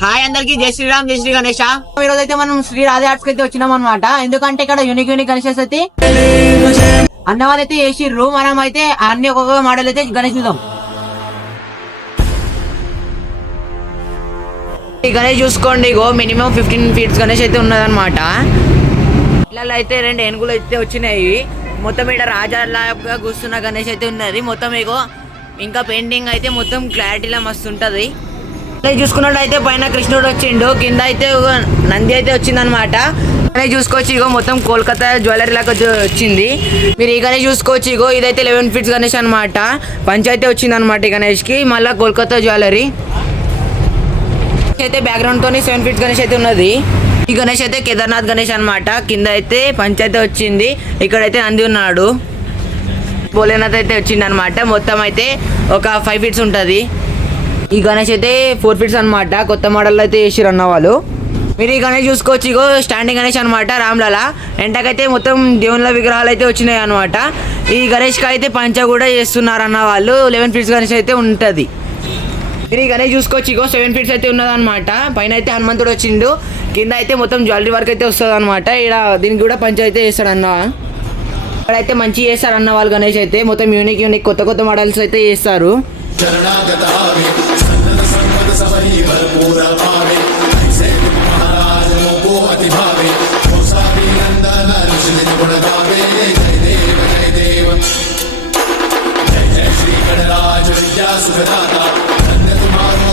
Hi అందరికి జై శ్రీరామ్ జై శ్రీ గణేష. ఈ రోజు అయితే మనం శ్రీ రాధే ఆర్ట్స్ కి అయితే వచ్చినాం అనమాట. ఎందుకంటే ఇక్కడ యూనిక్ గణేష్ అయితే అన్న వాళ్ళు అయితే వేసిర్రు. మనం అయితే అన్ని ఒక్కొక్క మోడల్ అయితే గణేష్ చూద్దాం. ఈ గణేష్ చూసుకోండి, ఇగో మినిమం 15 ఫీట్స్ గణేష్ అయితే ఉన్నదన్నమాట. ఇళ్ళలో అయితే 2 ఏనుగులు అయితే వచ్చినాయి. మొత్తం ఇక్కడ రాజాలాగా కూర్చున్న గణేష్ అయితే ఉన్నది. మొత్తం ఇగో ఇంకా పెయింటింగ్ అయితే మొత్తం క్లారిటీలా మస్తు ఉంటది. చూసుకున్నట్టు అయితే పైన కృష్ణుడు వచ్చిండు, కింద అయితే నంది అయితే వచ్చింది అనమాట. గణేష్ చూసుకోవచ్చు, ఇగో మొత్తం కోల్కతా జ్యువెలరీ లాగా వచ్చింది. మీరు ఈ గణేష్ చూసుకోవచ్చు, ఇగో ఇదైతే 11 ఫీట్స్ గణేష్ అనమాట. పంచ్ అయితే వచ్చింది అనమాట ఈ గణేష్ కి. మళ్ళీ కోల్కతా జ్యువెలరీ అయితే బ్యాక్గ్రౌండ్ తోని 7 ఫీట్స్ గణేష్ అయితే ఉన్నది. ఈ గణేష్ అయితే కేదార్నాథ్ గణేష్ అనమాట. కింద అయితే పంచ్ అయితే వచ్చింది, ఇక్కడైతే నంది ఉన్నాడు. భోలేనాథ్ అయితే వచ్చింది అనమాట. మొత్తం అయితే ఒక 5 ఫీట్స్ ఉంటుంది. ఈ గణేష్ అయితే 4 ఫీట్స్ అనమాట. కొత్త మోడల్ అయితే వేసిరు అన్న వాళ్ళు. మీరు ఈ గణేష్ చూసుకోవచ్చు, ఇగో స్టాండింగ్ గణేష్ అనమాట. రామ్లలా ఎంటకైతే మొత్తం దేవుళ్ళ విగ్రహాలు అయితే వచ్చినాయి అనమాట. ఈ గణేష్కి అయితే పంచ కూడా చేస్తున్నారు అన్న వాళ్ళు. 11 ఫీట్స్ గణేష్ అయితే ఉంటుంది. మీరు ఈ గణేష్ చూసుకోవచ్చు, ఇగో 7 ఫీట్స్ అయితే ఉన్నదన్నమాట. పైన అయితే హనుమంతుడు వచ్చిండు, కింద అయితే మొత్తం జ్యువెలరీ వర్క్ అయితే వస్తుంది అనమాట. ఇక్కడ దీనికి కూడా పంచ అయితే చేస్తాడు అన్న. ఇక్కడైతే మంచి చేస్తారు అన్న వాళ్ళు. గణేష్ అయితే మొత్తం యూనిక్ కొత్త మోడల్స్ అయితే చేస్తారు.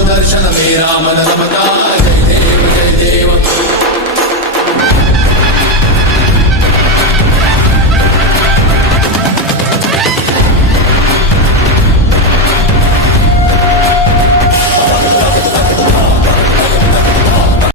दर्शन मेरा मन रमता